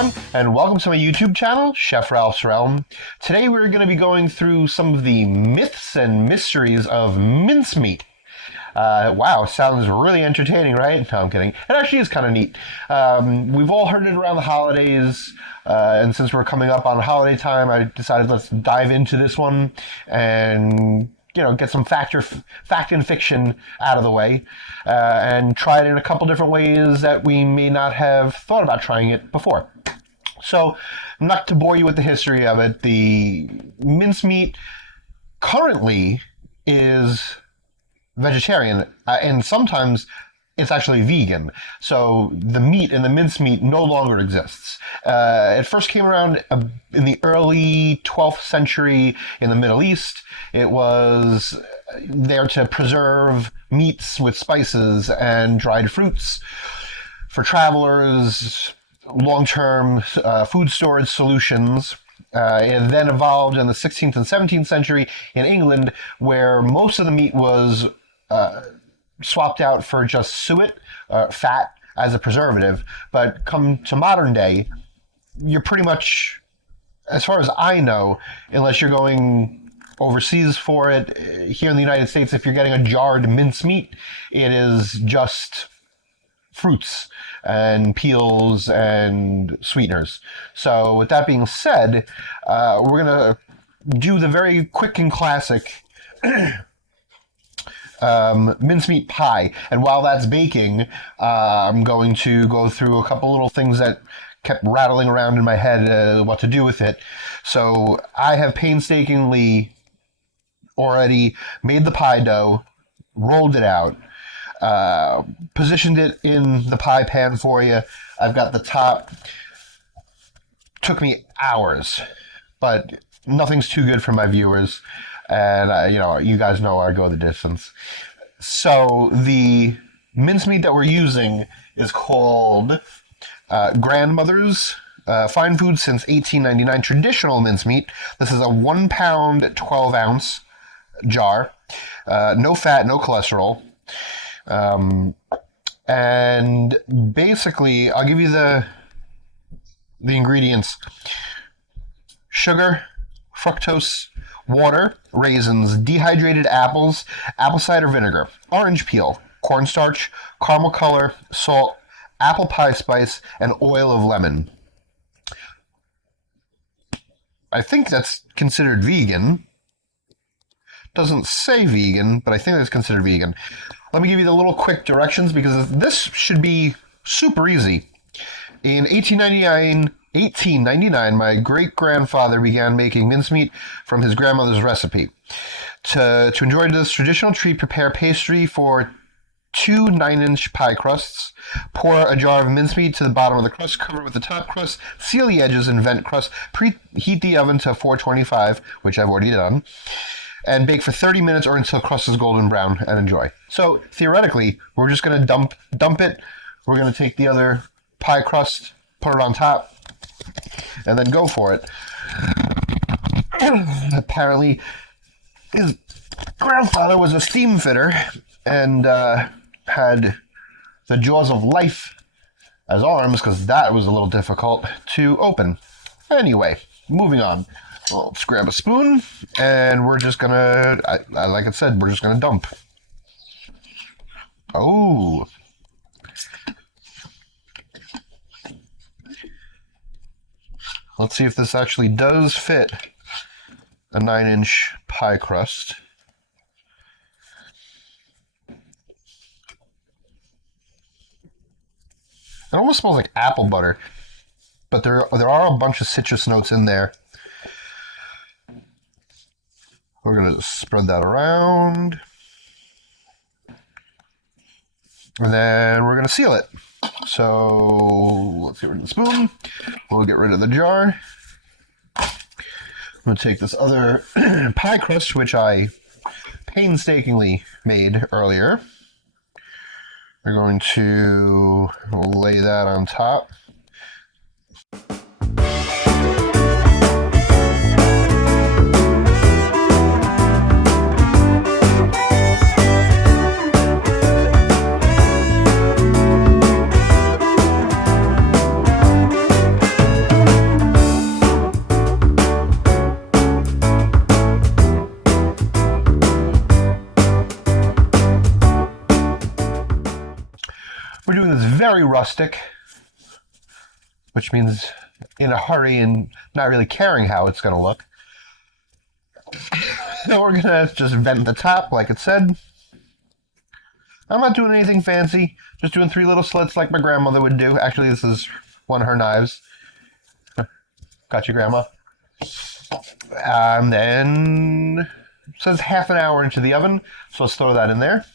everyone, and welcome to my YouTube channel, Chef Ralph's Realm. Today we're going to be going through some of the myths and mysteries of mincemeat. Wow, sounds really entertaining, right? No, I'm kidding. It actually is kind of neat. We've all heard it around the holidays, and since we're coming up on holiday time, I decided let's dive into this one and get some fact and fiction out of the way, and try it in a couple different ways that we may not have thought about trying it before. So, not to bore you with the history of it, the mincemeat currently is vegetarian, and sometimes it's actually vegan. So the meat in the mincemeat no longer exists. It first came around in the early 12th century in the Middle East. It was there to preserve meats with spices and dried fruits for travelers, long-term food storage solutions. It then evolved in the 16th and 17th century in England, where most of the meat was swapped out for just suet, fat, as a preservative. But come to modern day, you're pretty much, as far as I know, unless you're going overseas for it, here in the United States, if you're getting a jarred mincemeat, it is just fruits and peels and sweeteners. So with that being said, we're going to do the very quick and classic mincemeat pie. And while that's baking, I'm going to go through a couple little things that kept rattling around in my head, what to do with it. So I have painstakingly already made the pie dough, rolled it out, positioned it in the pie pan for you. I've got the top. Took me hours, but nothing's too good for my viewers. And, you guys know I go the distance. So the mincemeat that we're using is called Grandmother's Fine Food Since 1899 Traditional Mincemeat. This is a 1 pound, 12 ounce jar. No fat, no cholesterol. And basically, I'll give you the ingredients. Sugar, fructose, water, raisins, dehydrated apples, apple cider vinegar, orange peel, cornstarch, caramel color, salt, apple pie spice, and oil of lemon. I think that's considered vegan. Doesn't say vegan, but I think that's considered vegan. Let me give you the little quick directions because this should be super easy. In 1899, my great-grandfather began making mincemeat from his grandmother's recipe. To enjoy this traditional treat, prepare pastry for 2 9-inch pie crusts. Pour a jar of mincemeat to the bottom of the crust, cover with the top crust, seal the edges and vent crust. Preheat the oven to 425, which I've already done, and bake for 30 minutes or until crust is golden brown, and enjoy. So, theoretically, we're just going to dump it. We're going to take the other pie crust, put it on top, and then go for it. Apparently, his grandfather was a steam fitter and had the jaws of life as arms, because that was a little difficult to open. Anyway, moving on. Let's grab a spoon, and we're just gonna, like I said, we're just gonna dump. Oh. Let's see if this actually does fit a 9-inch pie crust. It almost smells like apple butter, but there are a bunch of citrus notes in there. We're going to spread that around. And then we're going to seal it. So let's get rid of the spoon. We'll get rid of the jar. I'm going to take this other pie crust, which I painstakingly made earlier. We're going to lay that on top. rustic, which means in a hurry and not really caring how it's going to look. Then we're going to just vent the top, like it said. I'm not doing anything fancy, just doing 3 little slits like my grandmother would do. Actually, this is one of her knives. Got you, Grandma. And then it says half an hour into the oven, so let's throw that in there.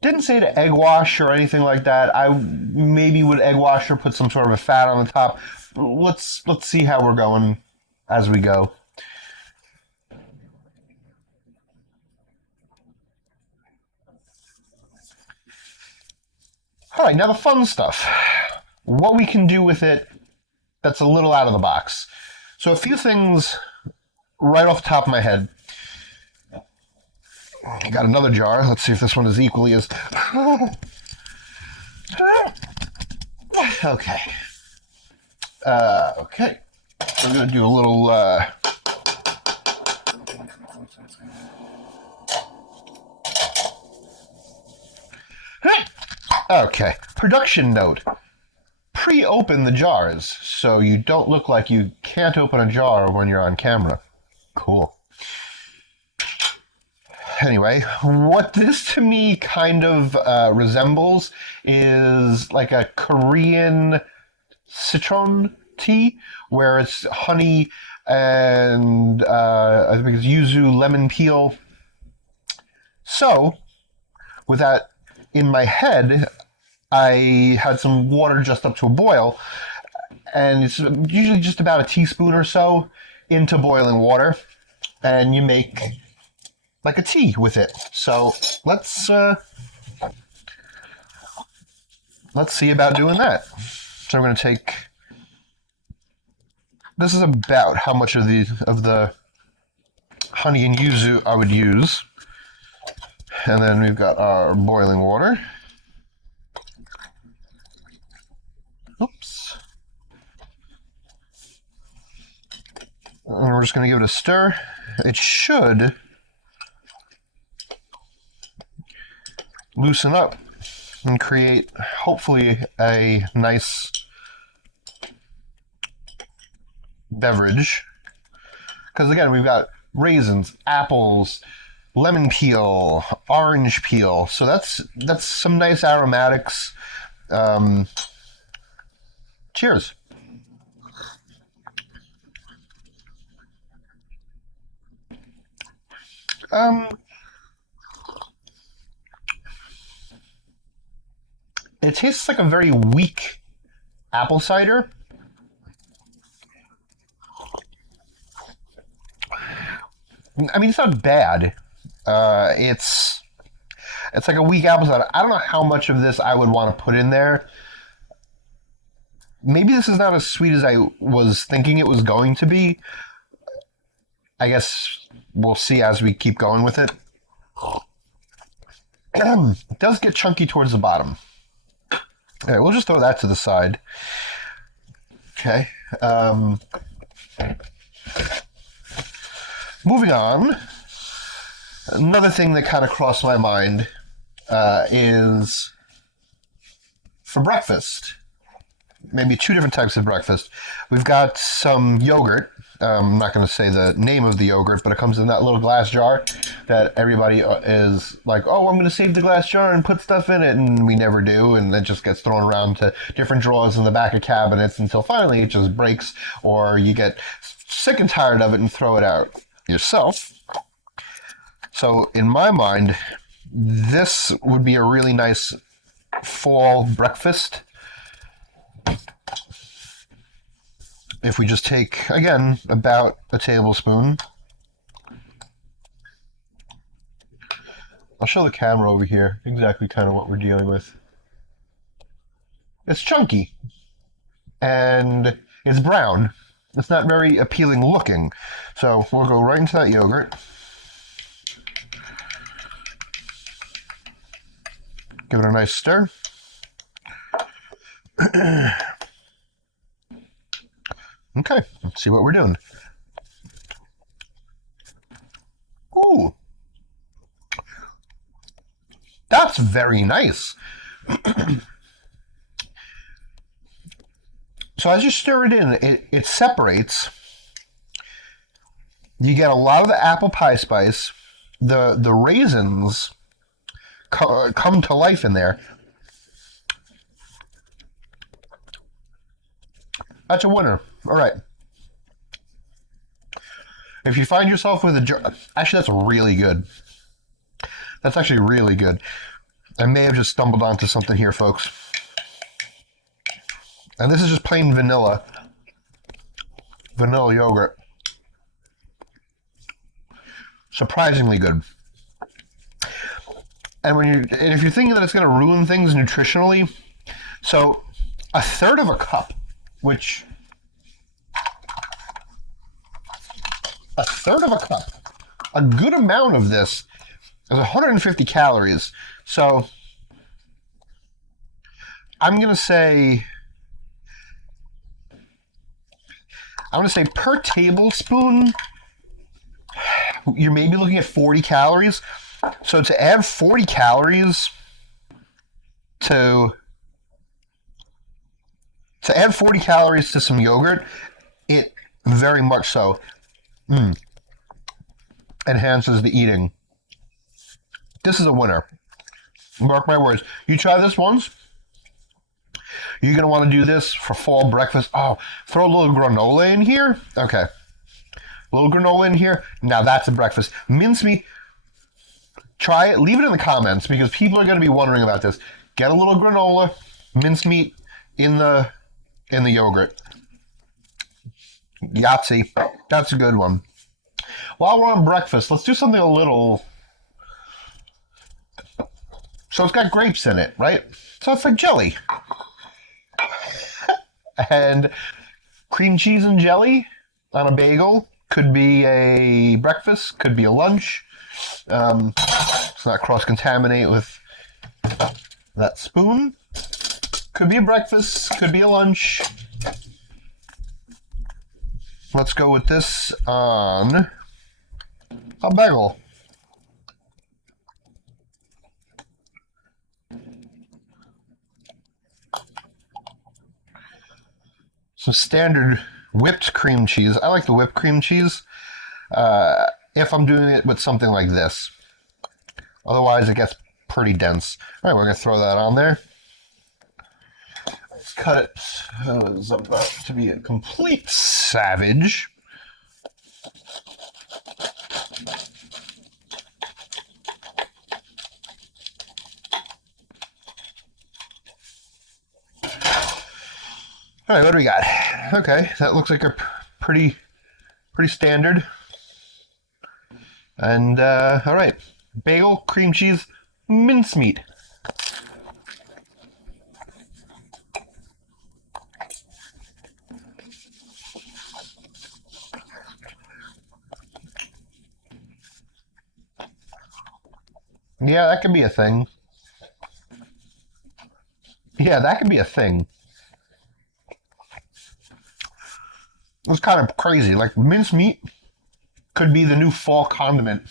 Didn't say to egg wash or anything like that. I maybe would egg wash or put some sort of a fat on the top. Let's see how we're going as we go. All right, now the fun stuff. What we can do with it that's a little out of the box. So a few things right off the top of my head. I got another jar. Let's see if this one is equally as... Okay. Okay. I'm going to do a little... Okay. Production note. Pre-open the jars so you don't look like you can't open a jar when you're on camera. Cool. Anyway, what this to me kind of resembles is like a Korean citron tea, where it's honey and I think it's yuzu lemon peel. So, with that in my head, I had some water just up to a boil, and it's usually just about a teaspoon or so into boiling water, and you make like a tea with it. So let's see about doing that. So I'm going to take. This is about how much of the honey and yuzu I would use, and then we've got our boiling water. Oops. And we're just going to give it a stir. It should loosen up and create, hopefully, a nice beverage. Because again, we've got raisins, apples, lemon peel, orange peel. So that's some nice aromatics. Cheers. It tastes like a very weak apple cider. I mean, it's not bad. It's like a weak apple cider. I don't know how much of this I would want to put in there. Maybe this is not as sweet as I was thinking it was going to be. I guess we'll see as we keep going with it. It does get chunky towards the bottom. All right, we'll just throw that to the side. Okay. Moving on. Another thing that kind of crossed my mind is for breakfast. Maybe 2 different types of breakfast. We've got some yogurt. I'm not going to say the name of the yogurt, but it comes in that little glass jar that everybody is like, oh, I'm going to save the glass jar and put stuff in it, and we never do, and it just gets thrown around to different drawers in the back of cabinets until finally it just breaks, or you get sick and tired of it and throw it out yourself. So in my mind, this would be a really nice fall breakfast. If we just take, again, about a tablespoon. I'll show the camera over here exactly kind of what we're dealing with. It's chunky. And it's brown. It's not very appealing looking. So we'll go right into that yogurt. Give it a nice stir. Okay, let's see what we're doing. Ooh. that's very nice. So as you stir it in, it separates. You get a lot of the apple pie spice. The raisins come to life in there. That's a winner. All right. If you find yourself with a jar, actually, that's really good. That's actually really good. I may have just stumbled onto something here, folks. And this is just plain vanilla yogurt. Surprisingly good. And if you're thinking that it's going to ruin things nutritionally, so a third of a cup, which a good amount of this is 150 calories. So I'm going to say per tablespoon, you're maybe looking at 40 calories. So to add 40 calories to some yogurt, it very much so enhances the eating. This is a winner. Mark my words. You try this once, you're going to want to do this for fall breakfast. Oh, throw a little granola in here. Okay. A little granola in here. Now that's a breakfast. Mincemeat. Try it. Leave it in the comments because people are going to be wondering about this. Get a little granola, mincemeat in the yogurt. Yahtzee. That's a good one. While we're on breakfast, let's do something a little... So it's got grapes in it, right? So it's like jelly. And cream cheese and jelly on a bagel could be a breakfast, could be a lunch. Let's not cross-contaminate with that spoon. Could be a breakfast, could be a lunch. Let's go with this on a bagel. Some standard whipped cream cheese. I like the whipped cream cheese if I'm doing it with something like this. Otherwise, it gets pretty dense. All right, we're going to throw that on there. Let's cut it so it's about to be a complete savage. All right, what do we got? Okay, that looks like a pretty standard. And all right, bagel, cream cheese, mincemeat. Yeah, that could be a thing. Yeah, that could be a thing. It's kind of crazy. Like, mincemeat could be the new fall condiment.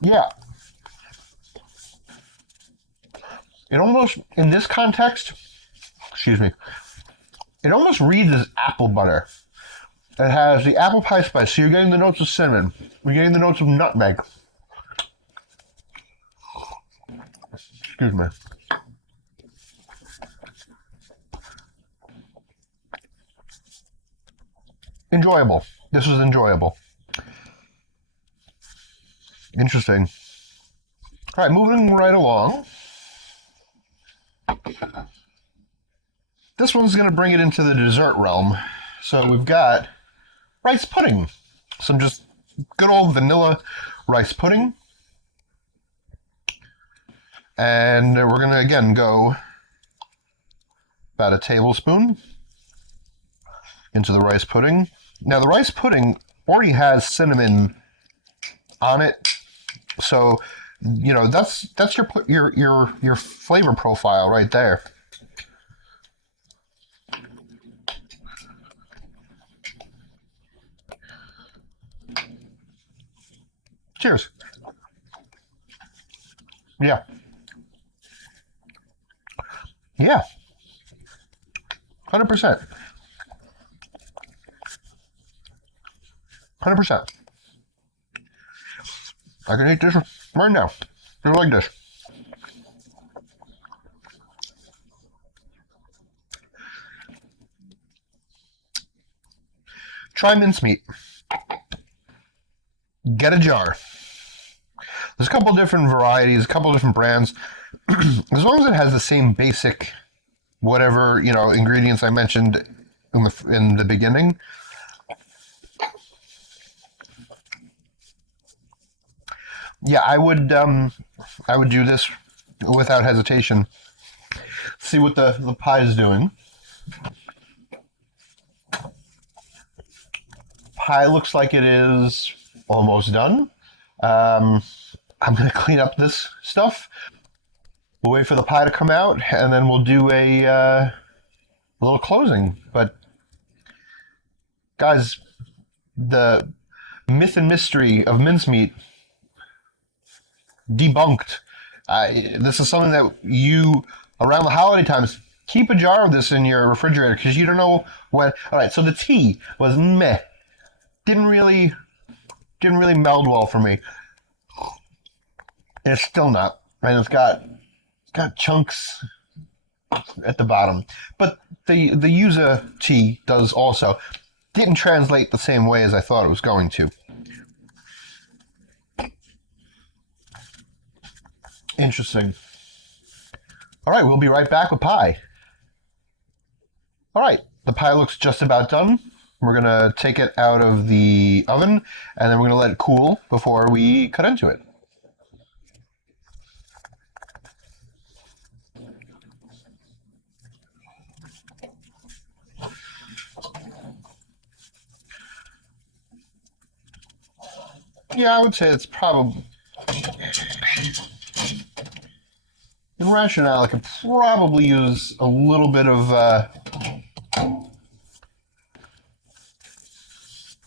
Yeah. It almost, in this context, excuse me, it almost reads as apple butter. It has the apple pie spice, so you're getting the notes of cinnamon. You're getting the notes of nutmeg. Excuse me. Enjoyable. This is enjoyable. Interesting. All right, moving right along. This one's going to bring it into the dessert realm. So we've got rice pudding. Some just good old vanilla rice pudding. And we're going to, again, go about a tablespoon into the rice pudding. Now, the rice pudding already has cinnamon on it. So, you know, that's your flavor profile right there. Cheers. Yeah. Yeah. 100%. 100%. I can eat this right now. Just like this. Try mincemeat. Get a jar. There's a couple different varieties, a couple different brands. As long as it has the same basic, whatever, ingredients I mentioned in the beginning. Yeah, I would do this without hesitation. See what the pie is doing. Pie looks like it is almost done. I'm going to clean up this stuff. We'll wait for the pie to come out, and then we'll do a little closing. But, guys, the myth and mystery of mincemeat debunked. This is something that you, around the holiday times, keep a jar of this in your refrigerator because you don't know when. All right, so the tea was meh. Didn't really meld well for me. And it's still not. And it's got chunks at the bottom. But the yuzu tea does also. Didn't translate the same way as I thought it was going to. Interesting. All right, we'll be right back with pie. All right, the pie looks just about done. We're going to take it out of the oven, and then we're going to let it cool before we cut into it. Yeah, I would say it's probably... In rationale, I could probably use a little bit of...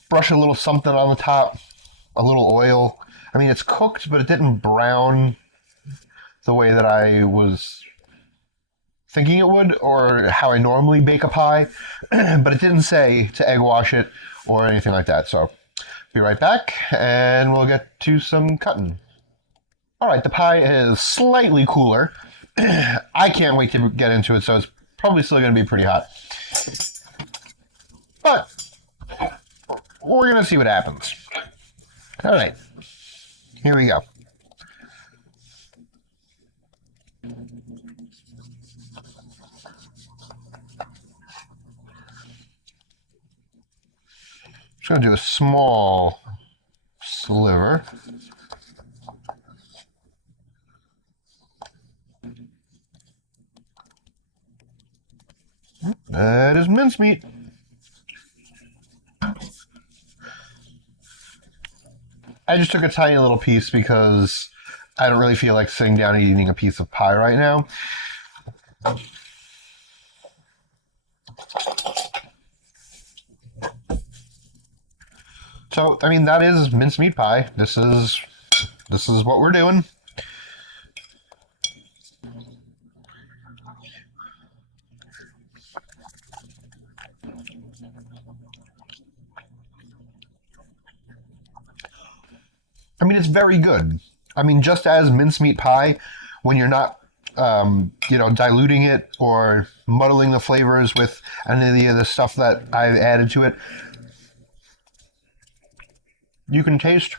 brush a little something on the top, a little oil. I mean, it's cooked, but it didn't brown the way that I was thinking it would, or how I normally bake a pie. But it didn't say to egg wash it or anything like that. So, be right back, and we'll get to some cutting. All right, the pie is slightly cooler. I can't wait to get into it, so it's probably still going to be pretty hot. But we're going to see what happens. All right, here we go. Just going to do a small sliver. That is mincemeat. I just took a tiny little piece because I don't really feel like sitting down and eating a piece of pie right now. So, I mean, that is mincemeat pie. This is what we're doing. I mean, it's very good. I mean, just as mincemeat pie, when you're not, diluting it or muddling the flavors with any of the stuff that I've added to it, you can taste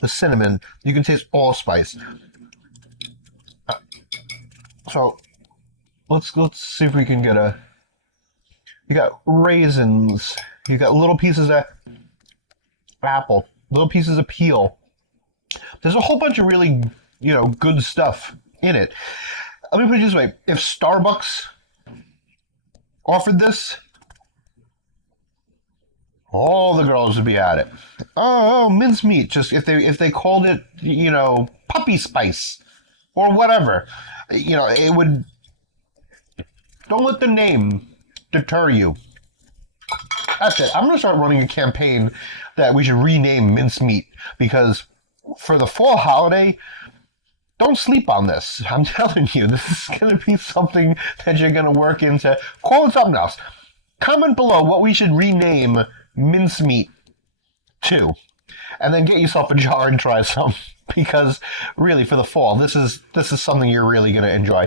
the cinnamon. You can taste allspice. So let's see if we can get a. You got raisins. You got little pieces of apple, little pieces of peel. There's a whole bunch of really, good stuff in it. Let me put it this way: if Starbucks offered this, all the girls would be at it. Oh, mincemeat. Just if they called it, puppy spice or whatever, it would. Don't let the name deter you. That's it. I'm going to start running a campaign that we should rename Mincemeat, because for the fall holiday, don't sleep on this. I'm telling you, this is going to be something that you're going to work into. Call it something else. Comment below what we should rename Mincemeat to, and then get yourself a jar and try some, because really for the fall, this is something you're really going to enjoy.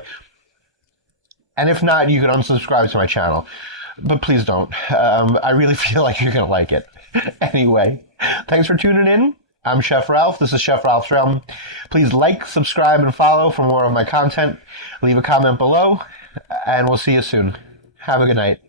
And if not, you can unsubscribe to my channel. But please don't. I really feel like you're going to like it. Anyway, thanks for tuning in. I'm Chef Ralph. This is Chef Ralph's Realm. Please like, subscribe, and follow for more of my content. Leave a comment below, and we'll see you soon. Have a good night.